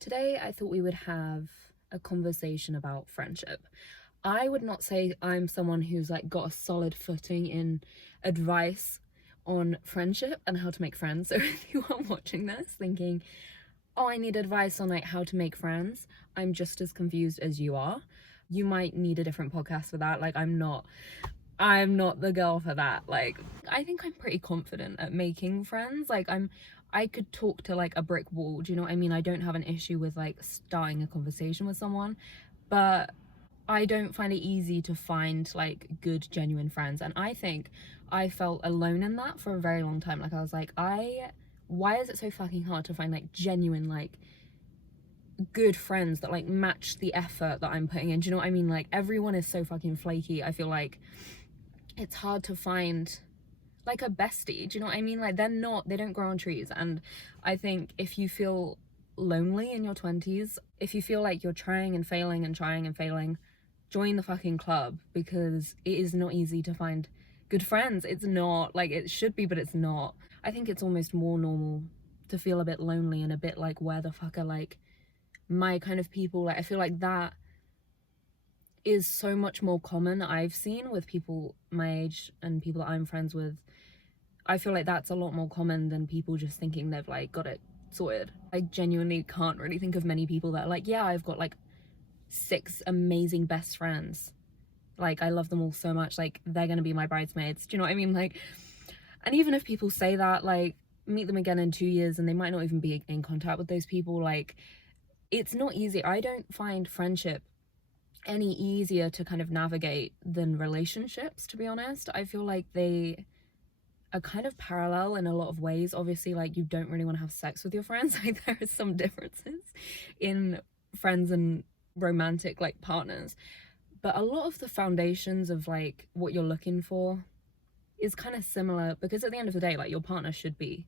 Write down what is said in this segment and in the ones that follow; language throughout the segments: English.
Today, I thought we would have a conversation about friendship. I would not say I'm someone who's like got a solid footing in advice on friendship and how to make friends. So if you are watching this thinking, oh, I need advice on like how to make friends, I'm just as confused as you are. You might need a different podcast for that. Like I'm not the girl for that. Like, I think I'm pretty confident at making friends. I could talk to like a brick wall. Do you know what I mean? I don't have an issue with like starting a conversation with someone, but I don't find it easy to find like good, genuine friends. And I think I felt alone in that for a very long time. Like, I was like, why is it so fucking hard to find like genuine, like good friends that like match the effort that I'm putting in? Do you know what I mean? Like, everyone is so fucking flaky. I feel like it's hard to find like a bestie. Do you know what I mean? Like, they don't grow on trees. And I think if you feel lonely in your 20s, if you feel like you're trying and failing and trying and failing, join the fucking club, because it is not easy to find good friends. It's not like it should be, but it's not. I think it's almost more normal to feel a bit lonely and a bit like, where the fuck are like my kind of people? Like, I feel like that is so much more common, I've seen, with people my age and people that I'm friends with. I feel like that's a lot more common than people just thinking they've like got it sorted. I genuinely can't really think of many people that are like, yeah, I've got like 6 amazing best friends. Like, I love them all so much. Like, they're gonna be my bridesmaids. Do you know what I mean? Like, and even if people say that, like, meet them again in 2 years and they might not even be in contact with those people. Like, it's not easy. I don't find friendship any easier to kind of navigate than relationships, to be honest. I feel like they are kind of parallel in a lot of ways. Obviously, like, you don't really want to have sex with your friends. Like, there are some differences in friends and romantic like partners, but a lot of the foundations of like what you're looking for is kind of similar, because at the end of the day, like, your partner should be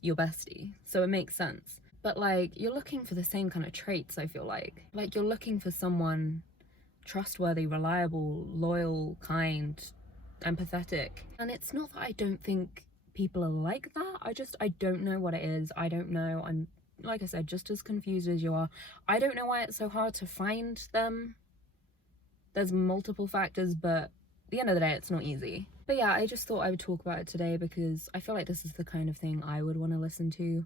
your bestie, so it makes sense. But like, you're looking for the same kind of traits. I feel like you're looking for someone trustworthy, reliable, loyal, kind, empathetic. And it's not that I don't think people are like that. I don't know what it is. I don't know. I'm, like I said, just as confused as you are. I don't know why it's so hard to find them. There's multiple factors, but at the end of the day, it's not easy. But yeah, I just thought I would talk about it today because I feel like this is the kind of thing I would want to listen to.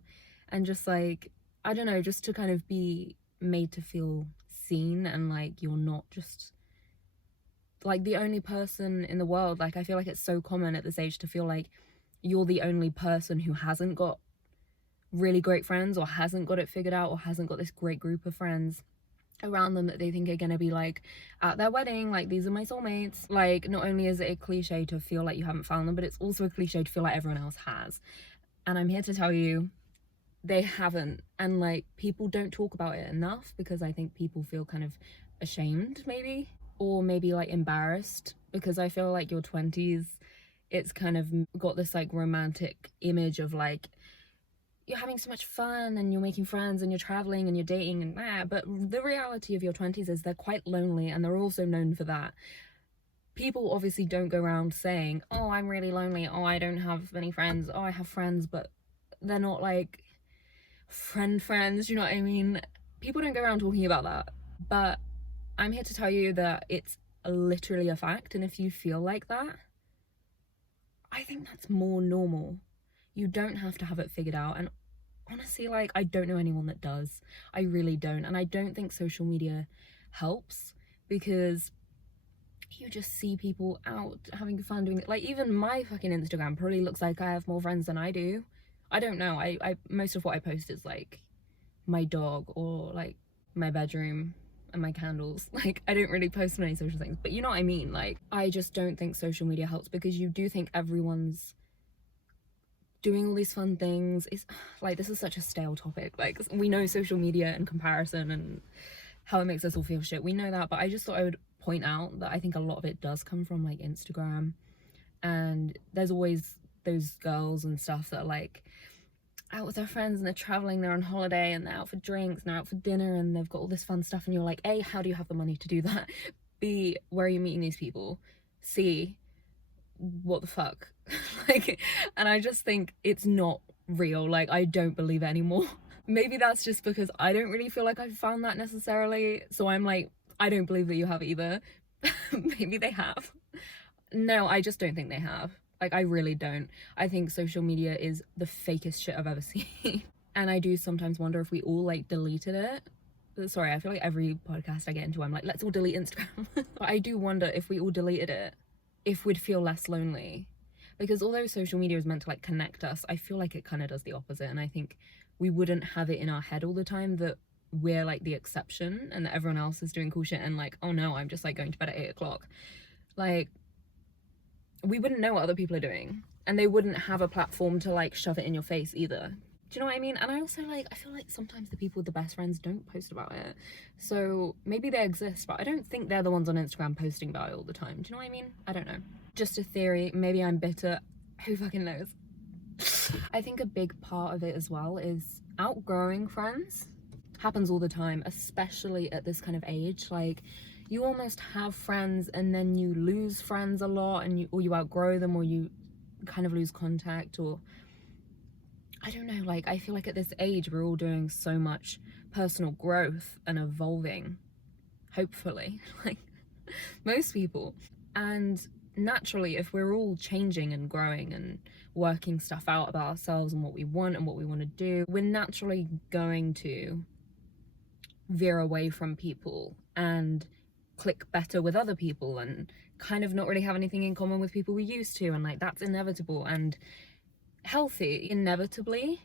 And just like, I don't know, just to kind of be made to feel seen, and like you're not just like the only person in the world. Like, I feel like it's so common at this age to feel like you're the only person who hasn't got really great friends, or hasn't got it figured out, or hasn't got this great group of friends around them that they think are gonna be like at their wedding, like, these are my soulmates. Like, not only is it a cliche to feel like you haven't found them, but it's also a cliche to feel like everyone else has. And I'm here to tell you, they haven't. And like, people don't talk about it enough because I think people feel kind of ashamed, maybe, or maybe like embarrassed, because I feel like your 20s, it's kind of got this like romantic image of like, you're having so much fun and you're making friends and you're traveling and you're dating and that. But the reality of your 20s is they're quite lonely, and they're also known for that. People obviously don't go around saying, oh, I'm really lonely, oh, I don't have any friends, oh, I have friends, but they're not like friends, you know what I mean? People don't go around talking about that. But I'm here to tell you that it's literally a fact, and if you feel like that, I think that's more normal. You don't have to have it figured out. And honestly, like, I don't know anyone that does. I really don't. And I don't think social media helps, because you just see people out having fun doing it. Like, even my fucking Instagram probably looks like I have more friends than I do. I don't know. I most of what I post is like my dog, or like my bedroom and my candles. Like, I don't really post many social things, but you know what I mean? Like, I just don't think social media helps, because you do think everyone's doing all these fun things. It's like, this is such a stale topic. Like, we know social media and comparison and how it makes us all feel shit, we know that, but I just thought I would point out that I think a lot of it does come from like Instagram. And there's always those girls and stuff that are like out with their friends, and they're traveling, they're on holiday, and they're out for drinks, and they're out for dinner, and they've got all this fun stuff, and you're like, A, how do you have the money to do that? B, where are you meeting these people? C, what the fuck? Like, and I just think it's not real. Like, I don't believe it anymore. Maybe that's just because I don't really feel like I've found that necessarily. So I'm like, I don't believe that you have either. Maybe they have. No, I just don't think they have. Like, I really don't. I think social media is the fakest shit I've ever seen. And I do sometimes wonder if we all like deleted it. Sorry, I feel like every podcast I get into, I'm like, let's all delete Instagram. But I do wonder if we all deleted it, if we'd feel less lonely. Because although social media is meant to like connect us, I feel like it kind of does the opposite. And I think we wouldn't have it in our head all the time that we're like the exception and that everyone else is doing cool shit and like, oh no, I'm just like going to bed at 8 o'clock. Like, we wouldn't know what other people are doing, and they wouldn't have a platform to like shove it in your face either. Do you know what I mean? And I also like, I feel like sometimes the people with the best friends don't post about it. So maybe they exist, but I don't think they're the ones on Instagram posting about it all the time. Do you know what I mean? I don't know. Just a theory. Maybe I'm bitter. Who fucking knows? I think a big part of it as well is outgrowing friends. Happens all the time, especially at this kind of age. Like, you almost have friends and then you lose friends a lot, and you outgrow them, or you kind of lose contact, or I don't know, like, I feel like at this age we're all doing so much personal growth and evolving, hopefully, like most people. And naturally, if we're all changing and growing and working stuff out about ourselves and what we want to do, we're naturally going to veer away from people and click better with other people and kind of not really have anything in common with people we used to, and like that's inevitable and healthy. Inevitably,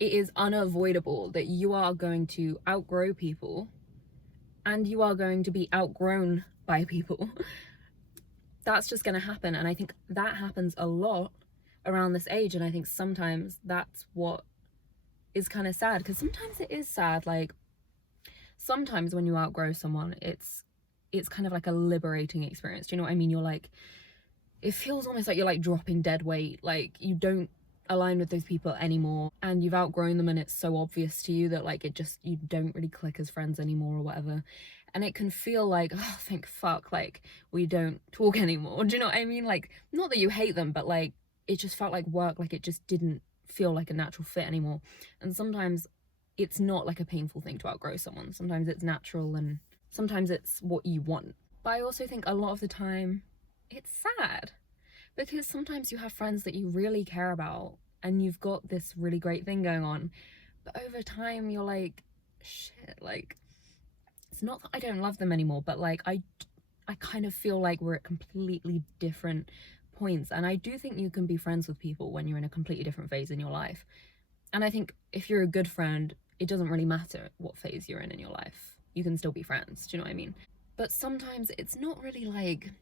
it is unavoidable that you are going to outgrow people and you are going to be outgrown by people. That's just going to happen, and I think that happens a lot around this age, and I think sometimes that's what is kind of sad, because sometimes it is sad. Like, sometimes when you outgrow someone, it's kind of like a liberating experience. Do you know what I mean? You're like, it feels almost like you're like dropping dead weight. Like, you don't align with those people anymore and you've outgrown them, and it's so obvious to you that like you don't really click as friends anymore or whatever. And it can feel like, oh, thank fuck, like we don't talk anymore. Do you know what I mean? Like, not that you hate them, but like it just felt like work. Like, it just didn't feel like a natural fit anymore. And sometimes it's not like a painful thing to outgrow someone. Sometimes it's natural, and sometimes it's what you want. But I also think a lot of the time it's sad, because sometimes you have friends that you really care about and you've got this really great thing going on, but over time you're like, shit, like, it's not that I don't love them anymore, but like I kind of feel like we're at completely different points. And I do think you can be friends with people when you're in a completely different phase in your life. And I think if you're a good friend, it doesn't really matter what phase you're in your life. You can still be friends. Do you know what I mean? But sometimes it's not really like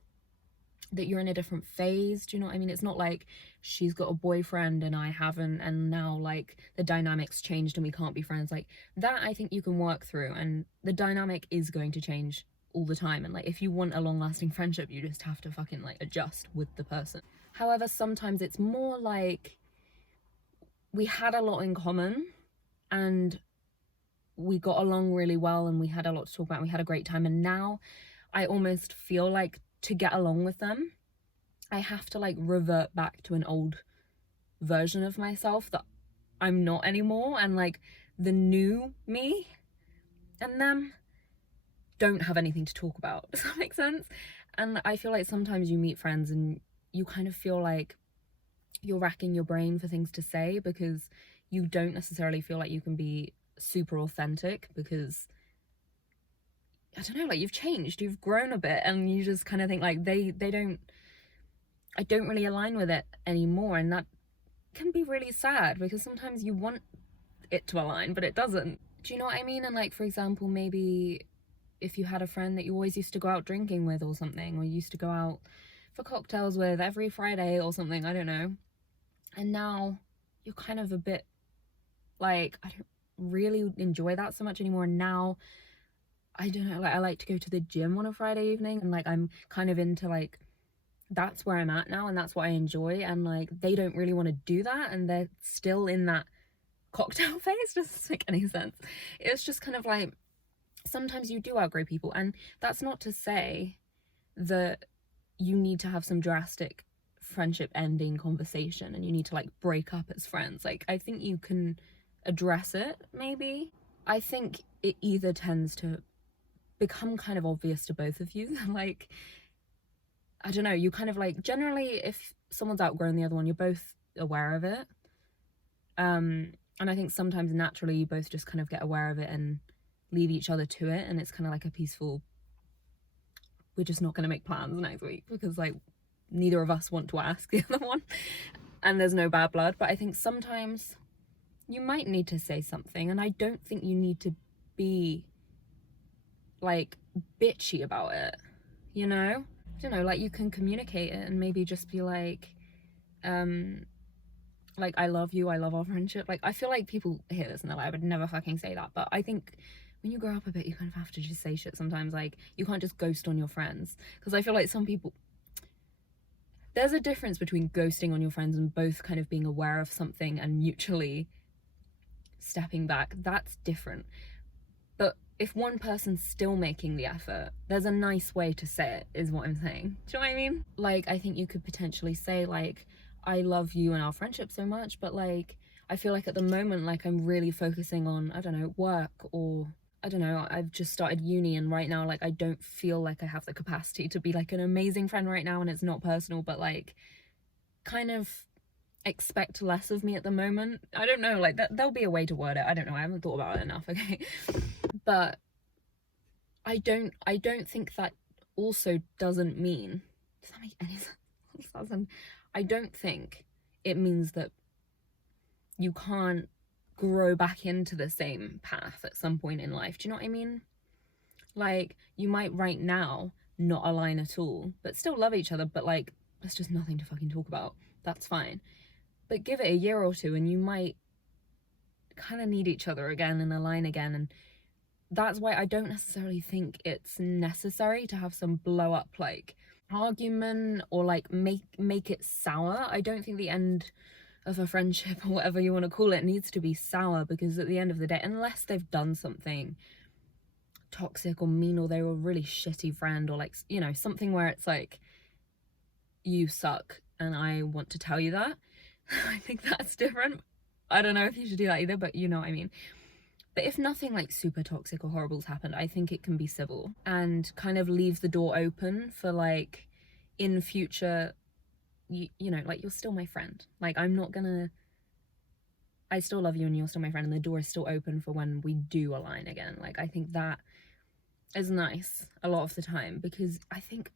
that you're in a different phase. Do you know what I mean? It's not like she's got a boyfriend and I haven't, and now like the dynamics changed and we can't be friends. Like that, I think you can work through, and the dynamic is going to change all the time. And like, if you want a long-lasting friendship, you just have to fucking like adjust with the person. However, sometimes it's more like we had a lot in common and we got along really well and we had a lot to talk about and we had a great time, and now I almost feel like to get along with them, I have to like revert back to an old version of myself that I'm not anymore, and like the new me and them don't have anything to talk about. Does that make sense? And I feel like sometimes you meet friends and you kind of feel like you're racking your brain for things to say, because you don't necessarily feel like you can be super authentic, because I don't know, like you've changed, you've grown a bit, and you just kind of think like I don't really align with it anymore. And that can be really sad, because sometimes you want it to align, but it doesn't. Do you know what I mean? And like, for example, maybe if you had a friend that you always used to go out drinking with or something, or you used to go out for cocktails with every Friday or something, I don't know. And now you're kind of a bit like, I don't really enjoy that so much anymore. And now, I don't know, like I like to go to the gym on a Friday evening, and like I'm kind of into like, that's where I'm at now and that's what I enjoy. And like, they don't really want to do that, and they're still in that cocktail phase. Doesn't make any sense. It's just kind of like, sometimes you do outgrow people, and that's not to say that you need to have some drastic friendship ending conversation and you need to like break up as friends. Like, I think you can address it, maybe. I think it either tends to become kind of obvious to both of you. Like, I don't know, you kind of like, generally, if someone's outgrown the other one, you're both aware of it. And I think sometimes naturally you both just kind of get aware of it and leave each other to it, and it's kind of like a peaceful, we're just not going to make plans next week because like neither of us want to ask the other one, and there's no bad blood. But I think sometimes you might need to say something, and I don't think you need to be like bitchy about it, you know? I don't know, like you can communicate it and maybe just be like I love you, I love our friendship. Like, I feel like people hear this and they're like, I would never fucking say that. But I think when you grow up a bit, you kind of have to just say shit sometimes. Like, you can't just ghost on your friends. Because I feel like some people, there's a difference between ghosting on your friends and both kind of being aware of something and mutually stepping back. That's different. But if one person's still making the effort, there's a nice way to say it, is what I'm saying. Do you know what I mean? Like, I think you could potentially say, like, I love you and our friendship so much, but like, I feel like at the moment, like, I'm really focusing on, I don't know, work, or I don't know, I've just started uni, and right now, like, I don't feel like I have the capacity to be like an amazing friend right now, and it's not personal, but like, kind of expect less of me at the moment. I don't know, like, there'll be a way to word it. I don't know, I haven't thought about it enough, okay? But I don't think that also doesn't mean, does that make any sense? I don't think it means that you can't grow back into the same path at some point in life. Do you know what I mean? Like, you might right now not align at all, but still love each other, but like, there's just nothing to fucking talk about. That's fine. But give it a year or two and you might kind of need each other again and align again. And that's why I don't necessarily think it's necessary to have some blow up like argument or like make it sour. I don't think the end of a friendship or whatever you want to call it needs to be sour, because at the end of the day, unless they've done something toxic or mean, or they were a really shitty friend, or like, you know, something where it's like, you suck and I want to tell you that, I think that's different. I don't know if you should do that either, but you know what I mean. But if nothing like super toxic or horrible's happened, I think it can be civil and kind of leave the door open for like, in future, you know, like, you're still my friend. Like, I still love you and you're still my friend, and the door is still open for when we do align again. Like, I think that is nice a lot of the time, because I think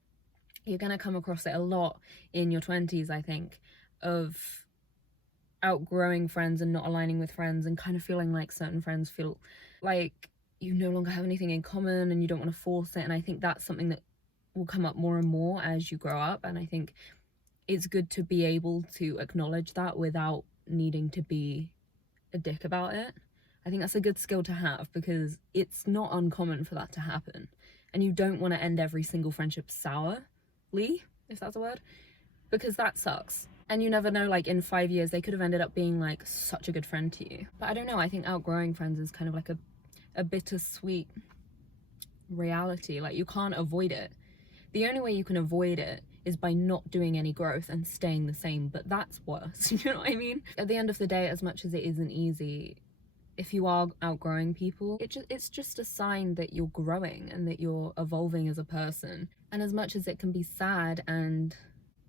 you're gonna come across it a lot in your 20s, I think, of outgrowing friends and not aligning with friends, and kind of feeling like certain friends feel like you no longer have anything in common and you don't want to force it. And I think that's something that will come up more and more as you grow up, and I think it's good to be able to acknowledge that without needing to be a dick about it. I think that's a good skill to have, because it's not uncommon for that to happen, and you don't want to end every single friendship sourly, if that's a word, because that sucks. And you never know, like, in 5 years they could have ended up being like such a good friend to you. But I don't know, I think outgrowing friends is kind of like a bittersweet reality. Like, you can't avoid it. The only way you can avoid it is by not doing any growth and staying the same, but that's worse. You know what I mean? At the end of the day, as much as it isn't easy, if you are outgrowing people, it's just a sign that you're growing and that you're evolving as a person. And as much as it can be sad and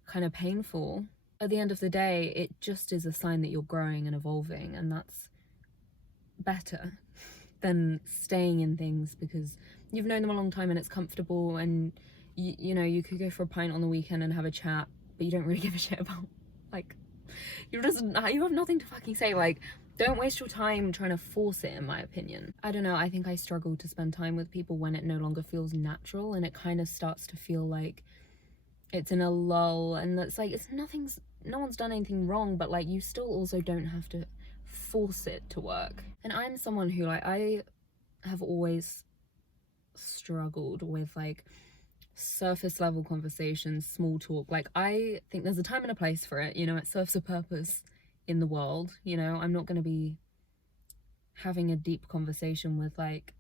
kind of painful, at the end of the day, it just is a sign that you're growing and evolving, and that's better than staying in things because you've known them a long time and it's comfortable, and you know, you could go for a pint on the weekend and have a chat, but you don't really give a shit about, like, you have nothing to fucking say. Like, don't waste your time trying to force it, in my opinion. I don't know, I think I struggle to spend time with people when it no longer feels natural, and it kind of starts to feel like it's in a lull, and it's like, no one's done anything wrong, but like, you still also don't have to force it to work. And I'm someone who, like, I have always struggled with like surface level conversations, small talk. Like, I think there's a time and a place for it, you know, it serves a purpose in the world, you know. I'm not going to be having a deep conversation with like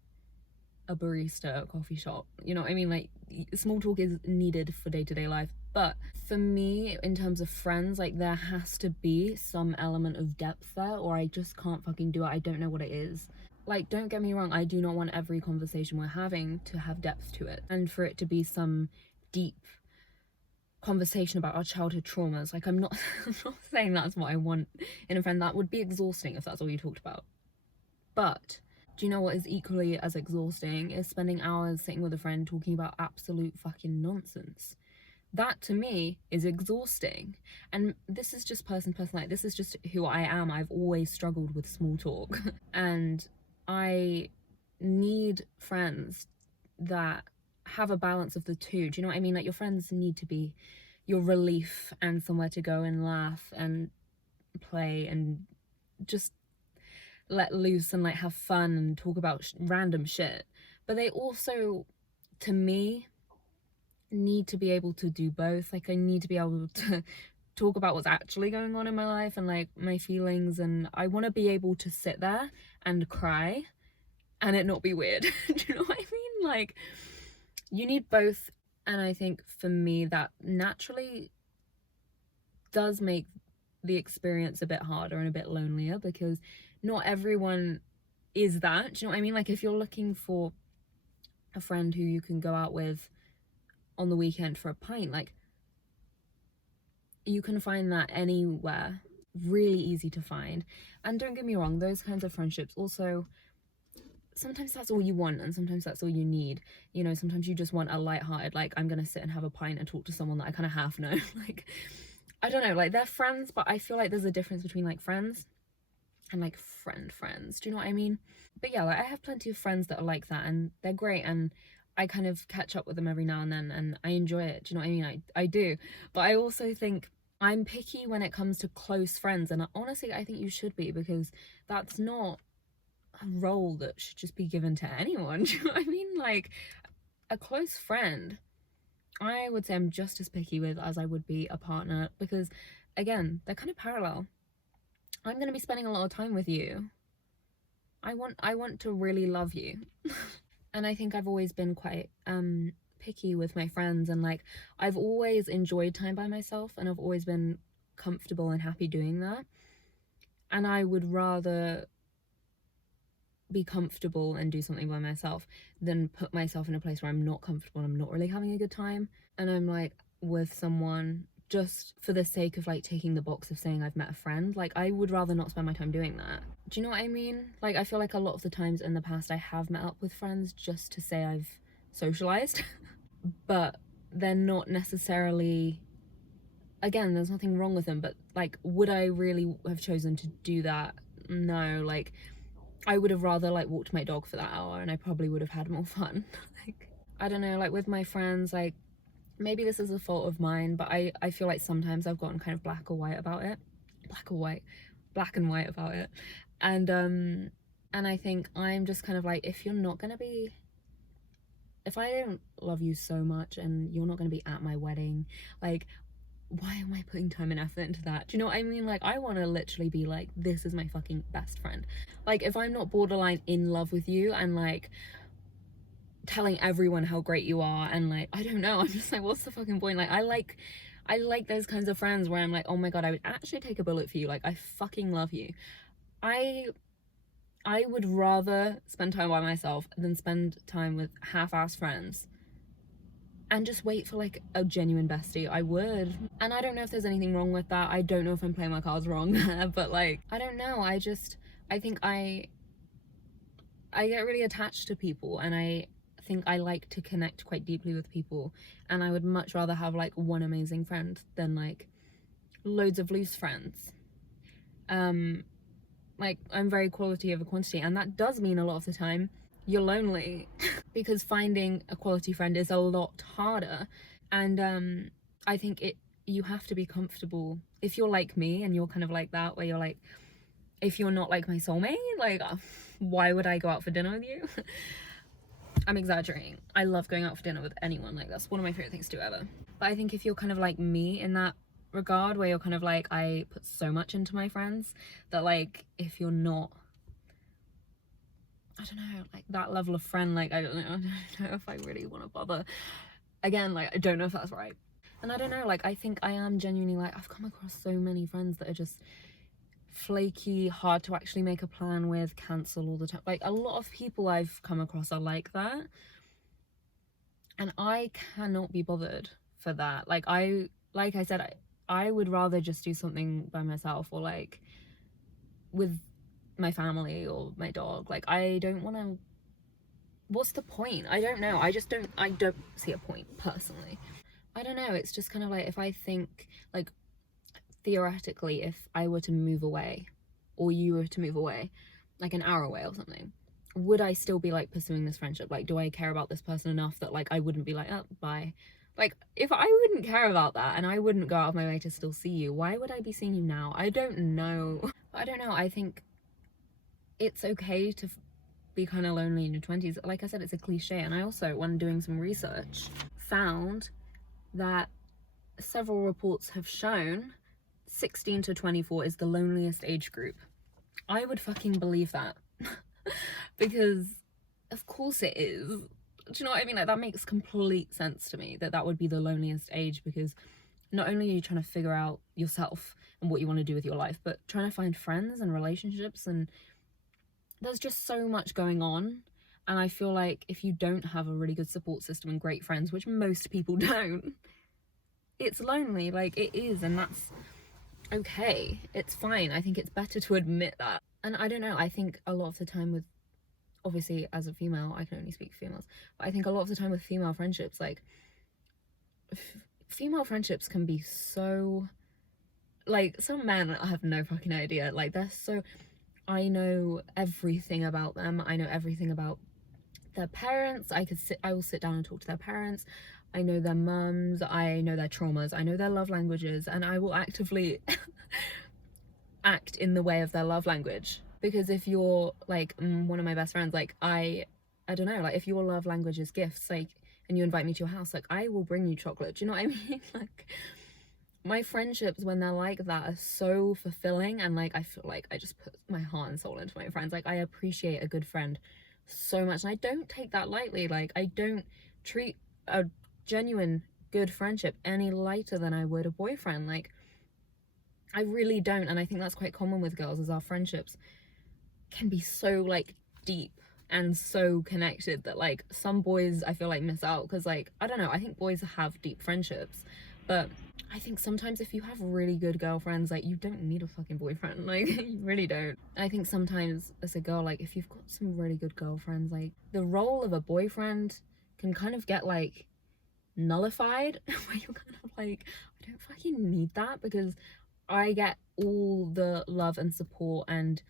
a barista at a coffee shop, you know what I mean? Like, small talk is needed for day-to-day life, But for me, in terms of friends, like there has to be some element of depth there, or I just can't fucking do it. I don't know what it is. Like, don't get me wrong, I do not want every conversation we're having to have depth to it and for it to be some deep conversation about our childhood traumas. Like, I'm not I'm not saying that's what I want in a friend. That would be exhausting if that's all you talked about. But do you know what is equally as exhausting is spending hours sitting with a friend talking about absolute fucking nonsense. That to me is exhausting. And this is just person, like this is just who I am. I've always struggled with small talk. And I need friends that have a balance of the two. Do you know what I mean? Like, your friends need to be your relief and somewhere to go and laugh and play and just let loose and like have fun and talk about random shit. But they also, to me, need to be able to do both. Like, I need to be able to talk about what's actually going on in my life and like my feelings, and I want to be able to sit there and cry and it not be weird. Do you know what I mean? Like, you need both. And I think for me that naturally does make the experience a bit harder and a bit lonelier, because not everyone is that. Do you know what I mean? Like, if you're looking for a friend who you can go out with on the weekend for a pint, like, you can find that anywhere. Really easy to find. And don't get me wrong, those kinds of friendships also, sometimes that's all you want and sometimes that's all you need. You know, sometimes you just want a lighthearted, like, I'm gonna sit and have a pint and talk to someone that I kind of half know. Like, I don't know, like, they're friends, but I feel like there's a difference between like friends and like friends. Do you know what I mean? But yeah, like, I have plenty of friends that are like that and they're great, and I kind of catch up with them every now and then and I enjoy it. Do you know what I mean? I do. But I also think I'm picky when it comes to close friends, and honestly I think you should be, because that's not a role that should just be given to anyone. Do you know what I mean? Like, a close friend, I would say I'm just as picky with as I would be a partner, because again, they're kind of parallel. I'm going to be spending a lot of time with you. I want to really love you. And I think I've always been quite picky with my friends, and like, I've always enjoyed time by myself and I've always been comfortable and happy doing that. And I would rather be comfortable and do something by myself than put myself in a place where I'm not comfortable and I'm not really having a good time and I'm like with someone just for the sake of like taking the box of saying I've met a friend. Like, I would rather not spend my time doing that. Do you know what I mean? Like, I feel like a lot of the times in the past I have met up with friends just to say I've socialized but they're not necessarily, again, there's nothing wrong with them, but like, would I really have chosen to do that? No. Like, I would have rather like walked my dog for that hour and I probably would have had more fun. Like, I don't know, like with my friends, like, maybe this is a fault of mine, but I feel like sometimes I've gotten kind of black and white about it. And I think I'm just kind of like, if you're not gonna be, if I don't love you so much and you're not gonna be at my wedding, like, why am I putting time and effort into that? Do you know what I mean? Like, I want to literally be like, this is my fucking best friend. Like, if I'm not borderline in love with you and like telling everyone how great you are, and like, I don't know, I'm just like, what's the fucking point? Like, I like those kinds of friends where I'm like, oh my god, I would actually take a bullet for you. Like, I fucking love you. I would rather spend time by myself than spend time with half-ass friends and just wait for like a genuine bestie. I would. And I don't know if there's anything wrong with that. I don't know if I'm playing my cards wrong there, but like, I don't know. I think I get really attached to people, and I think I like to connect quite deeply with people, and I would much rather have like one amazing friend than like loads of loose friends. Like, I'm very quality over quantity, and that does mean a lot of the time you're lonely because finding a quality friend is a lot harder. And I think you have to be comfortable. If you're like me and you're kind of like that, where you're like, if you're not like my soulmate, like, why would I go out for dinner with you? I'm exaggerating. I love going out for dinner with anyone. Like, that's one of my favorite things to do ever. But I think if you're kind of like me in that regard, where you're kind of like, I put so much into my friends that like, if you're not, I don't know, like that level of friend, like, I don't know if I really want to bother. Again, like, I don't know if that's right. And I don't know, like I think I am genuinely like, I've come across so many friends that are just flaky, hard to actually make a plan with, cancel all the time. Like a lot of people I've come across are like that, and I cannot be bothered for that. Like I said, I would rather just do something by myself, or like with my family or my dog. Like I don't want to, what's the point? I don't know, I don't see a point personally. I don't know, it's just kind of like, if I think like theoretically, if I were to move away, or you were to move away, like an hour away or something, would I still be like pursuing this friendship? Like, do I care about this person enough that like I wouldn't be like, oh, bye? Like, if I wouldn't care about that and I wouldn't go out of my way to still see you, why would I be seeing you now? I don't know. I don't know. I think it's okay to be kind of lonely in your 20s. Like I said, it's a cliche. And I also, when doing some research, found that several reports have shown 16 to 24 is the loneliest age group. I would fucking believe that. Because of course it is. Do you know what I mean? Like that makes complete sense to me, that that would be the loneliest age, because not only are you trying to figure out yourself and what you want to do with your life, but trying to find friends and relationships, and there's just so much going on. And I feel like if you don't have a really good support system and great friends, which most people don't, it's lonely. Like it is, and that's okay. It's fine. I think it's better to admit that. And I don't know, I think a lot of the time with, obviously as a female, I can only speak for females, but I think a lot of the time with female friendships, like female friendships can be so, like some men have no fucking idea. Like they're so, I know everything about them. I know everything about their parents. I will sit down and talk to their parents. I know their mums, I know their traumas, I know their love languages, and I will actively act in the way of their love language. Because if you're like one of my best friends, like I don't know, like if your love language is gifts, like, and you invite me to your house, like I will bring you chocolate. Do you know what I mean? Like my friendships, when they're like that, are so fulfilling, and like I feel like I just put my heart and soul into my friends. Like I appreciate a good friend so much, and I don't take that lightly. Like I don't treat a genuine good friendship any lighter than I would a boyfriend. Like I really don't. And I think that's quite common with girls, is our friendships can be so like deep and so connected that like some boys I feel like miss out, because like I don't know, I think boys have deep friendships, but I think sometimes if you have really good girlfriends, like you don't need a fucking boyfriend. Like you really don't. I think sometimes as a girl, like if you've got some really good girlfriends, like the role of a boyfriend can kind of get like nullified, where you're kind of like, I don't fucking need that, because I get all the love and support and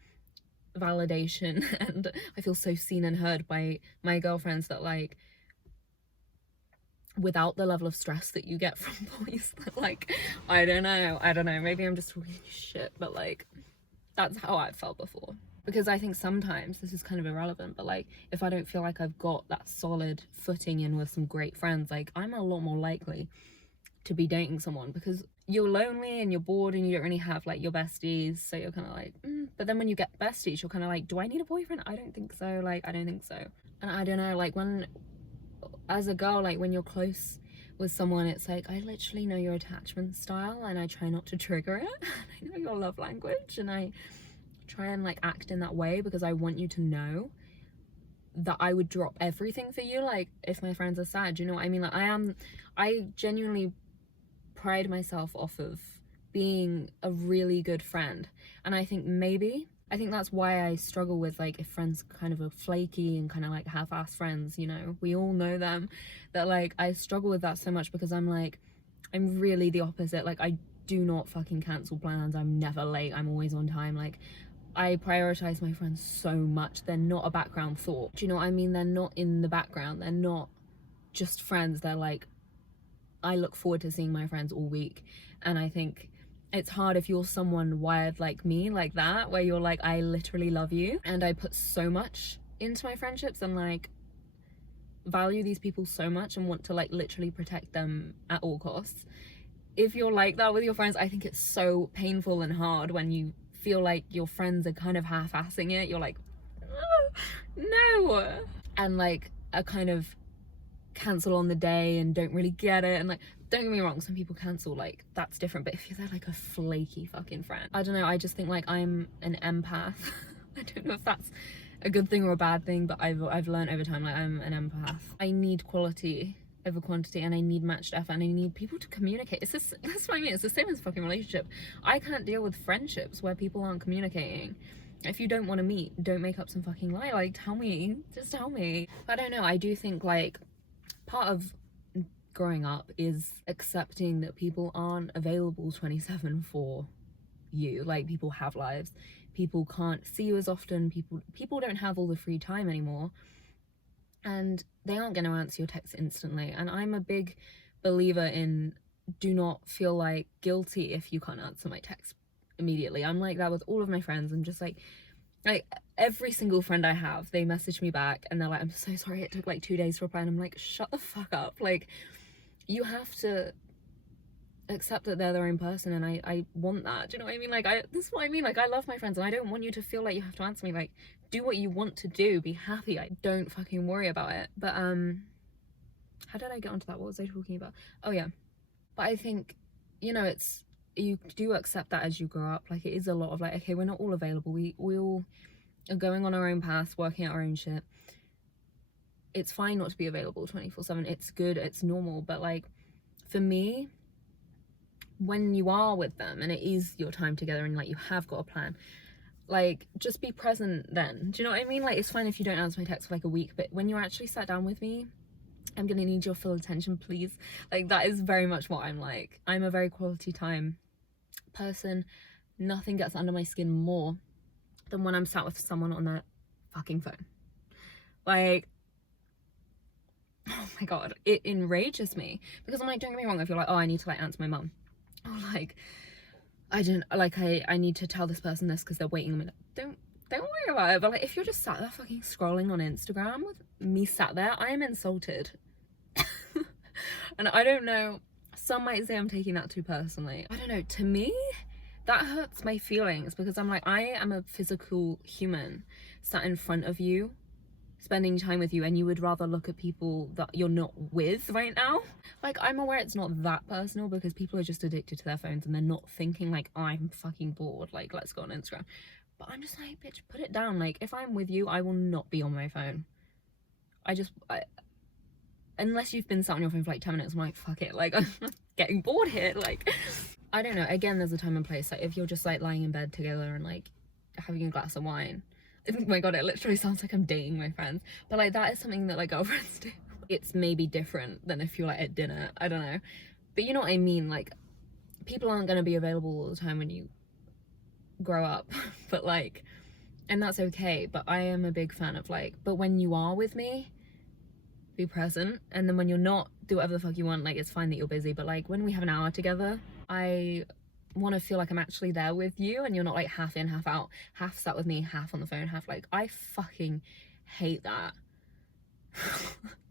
validation and I feel so seen and heard by my girlfriends, that like without the level of stress that you get from boys, that like I don't know, maybe I'm just talking shit, but like that's how I've felt before. Because I think sometimes, this is kind of irrelevant, but like if I don't feel like I've got that solid footing in with some great friends, like I'm a lot more likely to be dating someone, because you're lonely and you're bored and you don't really have like your besties, so you're kind of like but then when you get besties, you're kind of like, do I need a boyfriend? I don't think so. Like I don't think so. And I don't know, like when, as a girl, like when you're close with someone, it's like I literally know your attachment style and I try not to trigger it. I know your love language and I try and like act in that way, because I want you to know that I would drop everything for you. Like if my friends are sad, do you know what I mean? Like I genuinely pride myself off of being a really good friend, and I think that's why I struggle with like if friends kind of are flaky and kind of like half-ass friends, you know, we all know them, that like I struggle with that so much, because I'm really the opposite. Like I do not fucking cancel plans, I'm never late, I'm always on time. Like I prioritize my friends so much. They're not a background thought, do you know what I mean? They're not in the background, they're not just friends, they're like, I look forward to seeing my friends all week. And I think it's hard if you're someone wired like me, like that, where you're like, I literally love you and I put so much into my friendships and like value these people so much and want to like literally protect them at all costs. If you're like that with your friends, I think it's so painful and hard when you feel like your friends are kind of half-assing it. You're like, oh, no, and like a kind of cancel on the day and don't really get it, and like, don't get me wrong, some people cancel, like, that's different, but if you're like a flaky fucking friend, I don't know, I just think like I'm an empath. I don't know if that's a good thing or a bad thing, but I've learned over time, like, I'm an empath. I need quality over quantity, and I need matched effort, and I need people to communicate. It's just, that's what I mean, it's the same as a fucking relationship. I can't deal with friendships where people aren't communicating. If you don't want to meet, don't make up some fucking lie, like, tell me, just tell me. I don't know, I do think like part of growing up is accepting that people aren't available 27 for you. Like, people have lives, people can't see you as often, people don't have all the free time anymore, and they aren't going to answer your texts instantly. And I'm a big believer in, do not feel like guilty if you can't answer my text immediately. I'm like that with all of my friends. I'm just like every single friend I have, they message me back and they're like, I'm so sorry it took like 2 days to reply, and I'm like, shut the fuck up. Like, you have to accept that they're their own person, and I want that. Do you know what I mean? Like, this is what I mean, like, I love my friends and I don't want you to feel like you have to answer me. Like, do what you want to do, be happy. I don't fucking worry about it. But how did I get onto that? What was I talking about? Oh yeah, but I think, you know, it's, you do accept that as you grow up. Like, it is a lot of like, okay, we're not all available, we all are going on our own paths, working out our own shit. It's fine not to be available 24/7. It's good, it's normal. But like, for me, when you are with them and it is your time together and like you have got a plan, like, just be present then. Do you know what I mean? Like, it's fine if you don't answer my text for like a week, but when you're actually sat down with me, I'm gonna need your full attention, please. Like, that is very much what I'm like. I'm a very quality time person. Nothing gets under my skin more than when I'm sat with someone on their fucking phone. Like, oh my god, it enrages me, because I'm like, don't get me wrong, if you're like, oh, I need to like answer my mum, or like, I don't, like, I need to tell this person this because they're waiting on me, don't worry about it. But like, if you're just sat there fucking scrolling on Instagram with me sat there, I am insulted. And I don't know, some might say I'm taking that too personally. I don't know, to me that hurts my feelings, because I'm like, I am a physical human sat in front of you, spending time with you, and you would rather look at people that you're not with right now. Like, I'm aware it's not that personal, because people are just addicted to their phones and they're not thinking like, I'm fucking bored, like, let's go on Instagram. But I'm just like, bitch, put it down. Like, if I'm with you, I will not be on my phone. Unless you've been sat on your phone for like 10 minutes, I'm like, fuck it, like, I'm getting bored here. Like, I don't know, again, there's a time and place. Like, if you're just like lying in bed together and like having a glass of wine, oh my god, it literally sounds like I'm dating my friends, but like, that is something that like girlfriends do. It's maybe different than if you're like at dinner, I don't know, but you know what I mean. Like, people aren't going to be available all the time when you grow up. But like, and that's okay. But I am a big fan of like, but when you are with me, be present. And then when you're not, do whatever the fuck you want. Like, it's fine that you're busy, but like, when we have an hour together, I want to feel like I'm actually there with you, and you're not like half in, half out, half sat with me, half on the phone, half like, I fucking hate that.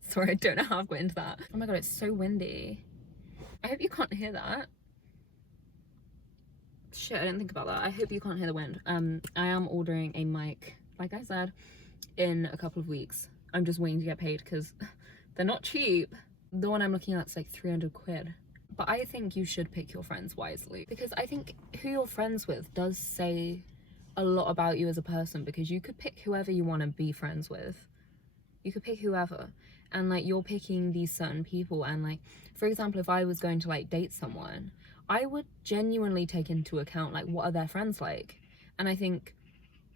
Sorry, I don't know how I've got into that. Oh my god, it's so windy. I hope you can't hear that. Shit, I didn't think about that. I hope you can't hear the wind. I am ordering a mic, like I said, in a couple of weeks. I'm just waiting to get paid, because they're not cheap. The one I'm looking at is like 300 quid. But I think you should pick your friends wisely, because I think who you're friends with does say a lot about you as a person, because you could pick whoever you want to be friends with. You could pick whoever, and like, you're picking these certain people, and like, for example, if I was going to like date someone, I would genuinely take into account like, what are their friends like. And I think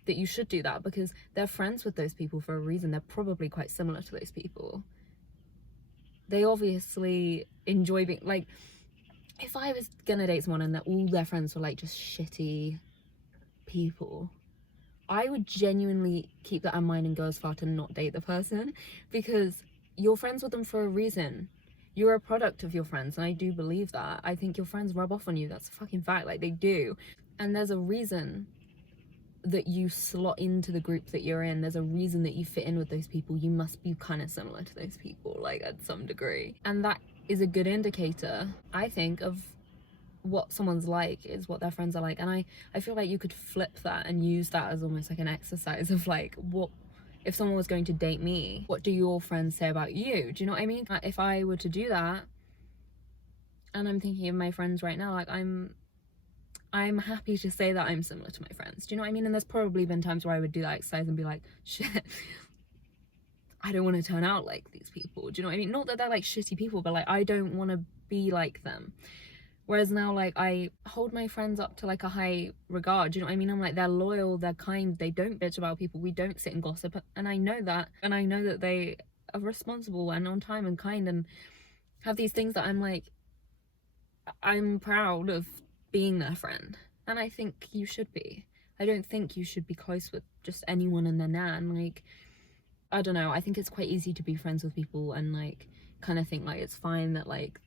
that you should do that, because they're friends with those people for a reason. They're probably quite similar to those people. They obviously enjoy being like, if I was gonna date someone and that all their friends were like just shitty people, I would genuinely keep that in mind and go as far to not date the person, because you're friends with them for a reason. You're a product of your friends, and I do believe that. I think your friends rub off on you. That's a fucking fact, like, they do. And there's a reason that you slot into the group that you're in. There's a reason that you fit in with those people. You must be kind of similar to those people, like, at some degree. And that is a good indicator, I think, of what someone's like, is what their friends are like. And I feel like you could flip that and use that as almost like an exercise of like, what if someone was going to date me, what do your friends say about you? Do you know what I mean? If I were to do that, and I'm thinking of my friends right now, like I'm happy to say that I'm similar to my friends. Do you know what I mean? And there's probably been times where I would do that exercise and be like, shit, I don't want to turn out like these people. Do you know what I mean? Not that they're like shitty people, but like I don't want to be like them. Whereas now, like, I hold my friends up to like a high regard. Do you know what I mean? I'm like, they're loyal, they're kind, they don't bitch about people, we don't sit and gossip. And I know that. And I know that they are responsible and on time and kind and have these things that I'm like, I'm proud of being their friend. And I think you should be. I don't think you should be close with just anyone and their nan. Like, I don't know, I think it's quite easy to be friends with people and like kind of think like it's fine that like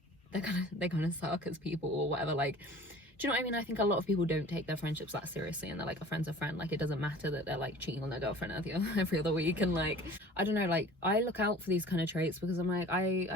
they kind of suck as people or whatever. Like, do you know what I mean? I think a lot of people don't take their friendships that seriously and they're like, a friend's a friend. Like, it doesn't matter that they're like cheating on their girlfriend every other week. And like, I don't know, like I look out for these kind of traits because I'm like, I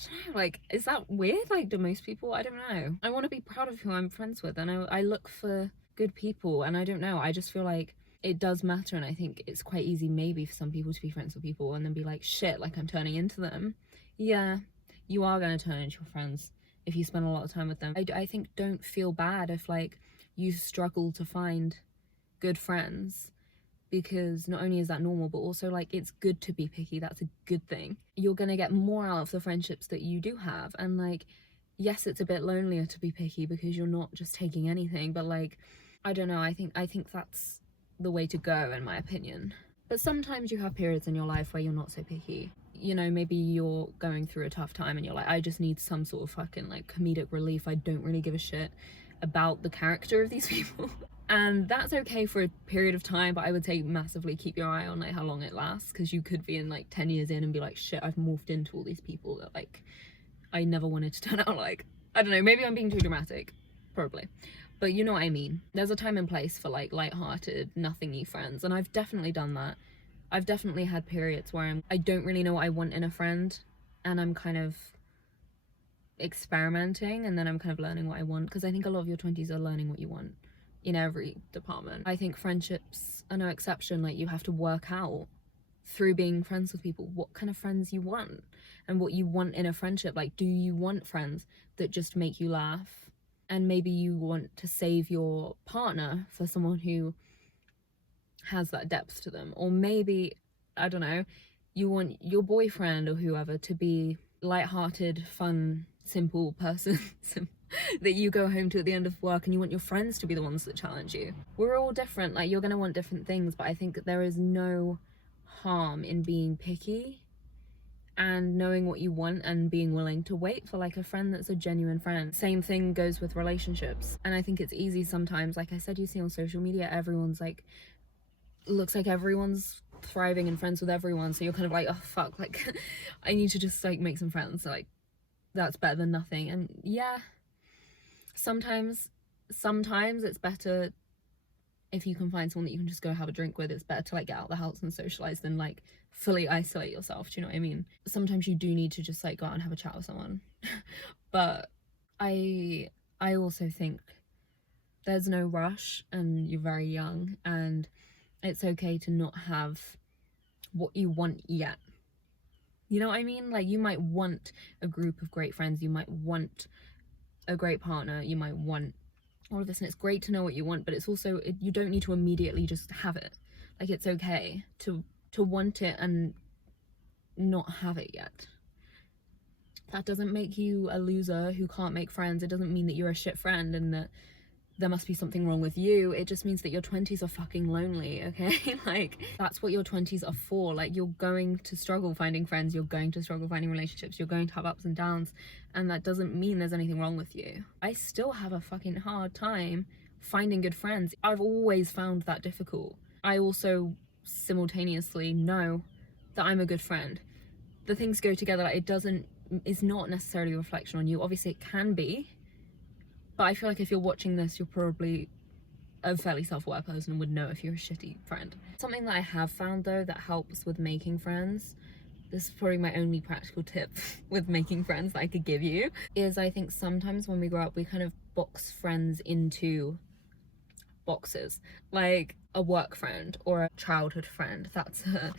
don't know, like, is that weird? Like, do most people? I don't know. I want to be proud of who I'm friends with, and I look for good people, and I don't know, I just feel like it does matter. And I think it's quite easy maybe for some people to be friends with people and then be like, shit, like I'm turning into them. Yeah, you are going to turn into your friends if you spend a lot of time with them. I think don't feel bad if like you struggle to find good friends, because not only is that normal, but also like it's good to be picky. That's a good thing. You're gonna get more out of the friendships that you do have. And like, yes, it's a bit lonelier to be picky because you're not just taking anything, but like, I don't know, I think that's the way to go in my opinion. But sometimes you have periods in your life where you're not so picky. You know, maybe you're going through a tough time and you're like, I just need some sort of fucking like comedic relief. I don't really give a shit about the character of these people. And that's okay for a period of time, but I would say massively keep your eye on like how long it lasts, because you could be in like 10 years in and be like, shit, I've morphed into all these people that like I never wanted to turn out like. I don't know, maybe I'm being too dramatic, probably, but you know what I mean. There's a time and place for like light-hearted, nothing-y friends, and I've definitely done that. I've definitely had periods where I don't really know what I want in a friend, and I'm kind of experimenting, and then I'm kind of learning what I want, because I think a lot of your 20s are learning what you want in every department. I think friendships are no exception. Like, you have to work out through being friends with people what kind of friends you want and what you want in a friendship. Like, do you want friends that just make you laugh, and maybe you want to save your partner for someone who has that depth to them? Or maybe, I don't know, you want your boyfriend or whoever to be light-hearted, fun, simple person that you go home to at the end of work, and you want your friends to be the ones that challenge you. We're all different, like you're gonna want different things, but I think there is no harm in being picky and knowing what you want and being willing to wait for like a friend that's a genuine friend. Same thing goes with relationships. And I think it's easy sometimes, like I said, you see on social media, everyone's like, looks like everyone's thriving and friends with everyone, so you're kind of like, oh fuck, like I need to just like make some friends, like that's better than nothing. And yeah, sometimes it's better if you can find someone that you can just go have a drink with. It's better to like get out of the house and socialize than like fully isolate yourself. Do you know what I mean? Sometimes you do need to just like go out and have a chat with someone. But I also think there's no rush, and you're very young, and it's okay to not have what you want yet. You know what I mean? Like, you might want a group of great friends, you might want a great partner, you might want all of this, and it's great to know what you want, but it's also, you don't need to immediately just have it. Like, it's okay to want it and not have it yet. That doesn't make you a loser who can't make friends. It doesn't mean that you're a shit friend and that there must be something wrong with you. It just means that your 20s are fucking lonely, okay? Like, that's what your 20s are for. Like, you're going to struggle finding friends, you're going to struggle finding relationships, you're going to have ups and downs, and that doesn't mean there's anything wrong with you. I still have a fucking hard time finding good friends. I've always found that difficult. I also simultaneously know that I'm a good friend. The things go together. Like, it's not necessarily a reflection on you. Obviously it can be, but I feel like if you're watching this, you're probably a fairly self-aware person and would know if you're a shitty friend. Something that I have found though that helps with making friends, this is probably my only practical tip with making friends that I could give you, is I think sometimes when we grow up, we kind of box friends into boxes. Like, a work friend or a childhood friend, that's a,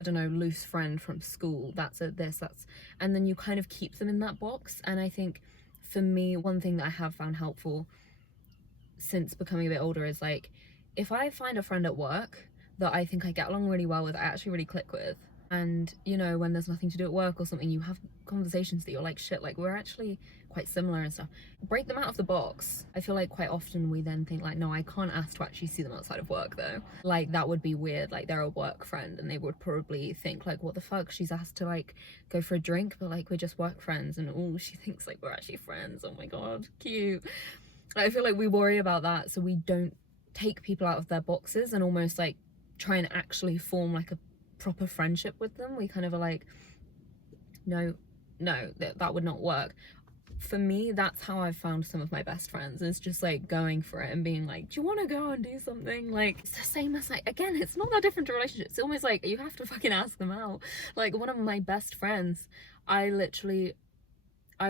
I don't know, loose friend from school, that's a this, that's, and then you kind of keep them in that box. And I think for me, one thing that I have found helpful since becoming a bit older is like, if I find a friend at work that I think I get along really well with, I actually really click with, and you know, when there's nothing to do at work or something, you have conversations that you're like, shit, like we're actually quite similar and stuff, break them out of the box. I feel like quite often we then think like, no, I can't ask to actually see them outside of work though, like that would be weird, like they're a work friend and they would probably think like, what the fuck, she's asked to like go for a drink, but like we're just work friends, and oh, she thinks like we're actually friends, oh my god, cute. I feel like we worry about that, so we don't take people out of their boxes and almost like try and actually form like a proper friendship with them. We kind of are like, no, that would not work. For me, that's how I've found some of my best friends, is just like going for it and being like, do you want to go and do something? Like, it's the same as like, again, it's not that different to relationships. It's almost like you have to fucking ask them out. Like one of my best friends, I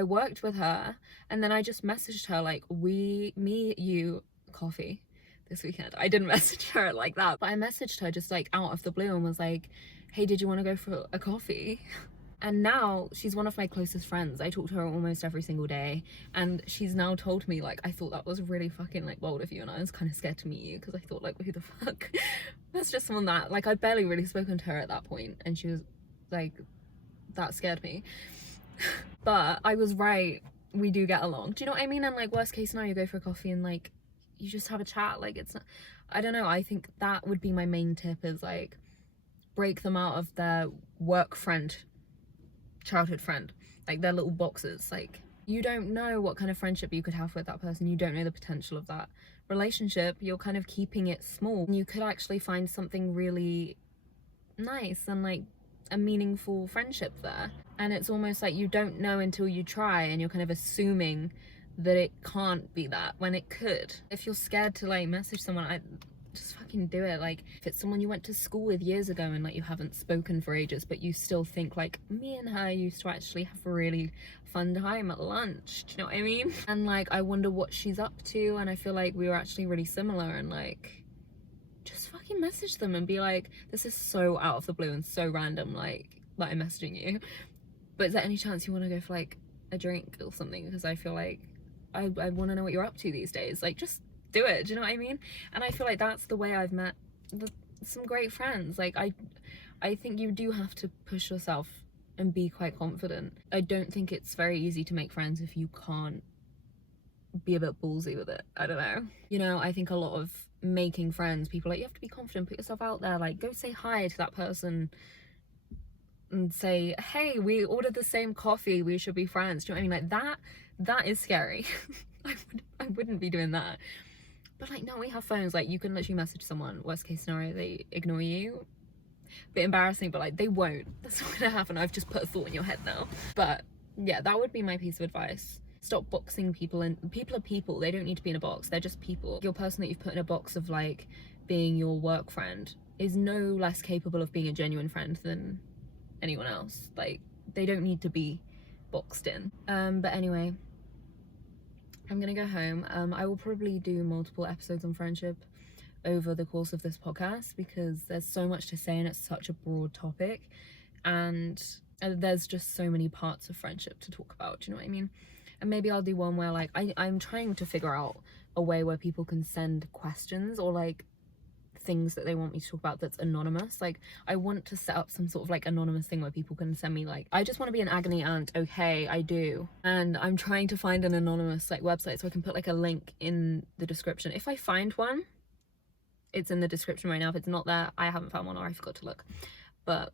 worked with her and then I just messaged her like, me, you, coffee this weekend. I didn't message her like that, but I messaged her just like out of the blue and was like, hey, did you want to go for a coffee? And now she's one of my closest friends. I talk to her almost every single day, and she's now told me like, I thought that was really fucking like bold of you, and I was kind of scared to meet you because I thought like, who the fuck? That's just someone that like, I'd barely really spoken to her at that point, and she was like, that scared me. But I was right, we do get along, do you know what I mean? And like, worst case scenario, you go for a coffee and like you just have a chat. Like, it's not, I don't know, I think that would be my main tip, is like, break them out of their work friend, childhood friend, like their little boxes. Like, you don't know what kind of friendship you could have with that person, you don't know the potential of that relationship, you're kind of keeping it small. You could actually find something really nice and like a meaningful friendship there, and it's almost like you don't know until you try, and you're kind of assuming that it can't be that when it could. If you're scared to like message someone, I just fucking do it. Like, if it's someone you went to school with years ago and like you haven't spoken for ages, but you still think like, me and her used to actually have a really fun time at lunch, do you know what I mean? And like, I wonder what she's up to, and I feel like we were actually really similar, and like, just fucking message them and be like, this is so out of the blue and so random, like I'm messaging you, but is there any chance you want to go for like a drink or something? Because I feel like I want to know what you're up to these days. Like, just do it, do you know what I mean? And I feel like that's the way I've met some great friends. Like, I think you do have to push yourself and be quite confident. I don't think it's very easy to make friends if you can't be a bit ballsy with it. I don't know, you know, I think a lot of making friends, people are like, you have to be confident, put yourself out there, like go say hi to that person and say, hey, we ordered the same coffee, we should be friends, do you know what I mean? Like that is scary. I wouldn't be doing that. But like, now we have phones, like you can literally message someone, worst case scenario they ignore you, bit embarrassing, but like they won't, that's not gonna happen. I've just put a thought in your head now. But yeah, that would be my piece of advice. Stop boxing people in. People are people, they don't need to be in a box, they're just people. Your person that you've put in a box of like being your work friend is no less capable of being a genuine friend than anyone else. Like, they don't need to be boxed in. But anyway, I'm gonna go home. I will probably do multiple episodes on friendship over the course of this podcast, because there's so much to say and it's such a broad topic, and there's just so many parts of friendship to talk about, do you know what I mean? And maybe I'll do one where like I'm trying to figure out a way where people can send questions or like things that they want me to talk about that's anonymous. Like, I want to set up some sort of like anonymous thing where people can send me like, I just want to be an agony aunt, okay, I do. And I'm trying to find an anonymous like website so I can put like a link in the description. If I find one, it's in the description right now. If it's not there, I haven't found one or I forgot to look. But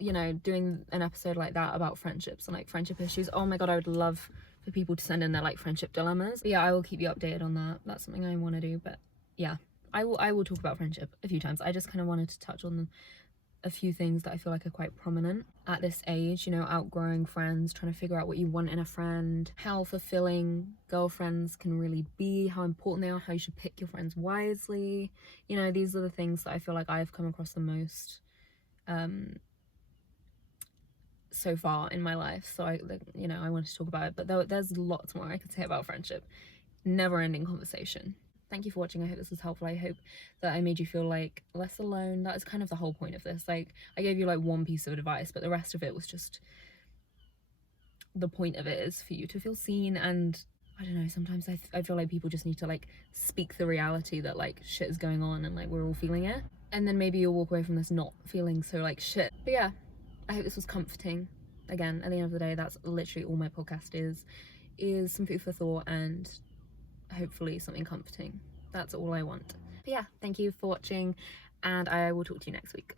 you know, doing an episode like that about friendships and like friendship issues, oh my god, I would love for people to send in their like friendship dilemmas. But yeah, I will keep you updated on that. That's something I want to do. But yeah, I will talk about friendship a few times. I just kind of wanted to touch on a few things that I feel like are quite prominent at this age, you know, outgrowing friends, trying to figure out what you want in a friend, how fulfilling girlfriends can really be, how important they are, how you should pick your friends wisely. You know, these are the things that I feel like I've come across the most so far in my life. So I, you know, I wanted to talk about it, but there's lots more I could say about friendship. Never ending conversation. thank you for watching. I hope this was helpful. I hope that I made you feel like less alone. That is kind of the whole point of this. Like, I gave you like one piece of advice, but the rest of it was just, the point of it is for you to feel seen. And I don't know, sometimes I feel like people just need to like speak the reality that like shit is going on and like we're all feeling it, and then maybe you'll walk away from this not feeling so like shit. But yeah, I hope this was comforting. Again, at the end of the day, that's literally all my podcast is some food for thought and hopefully something comforting. That's all I want. But yeah, thank you for watching, and I will talk to you next week.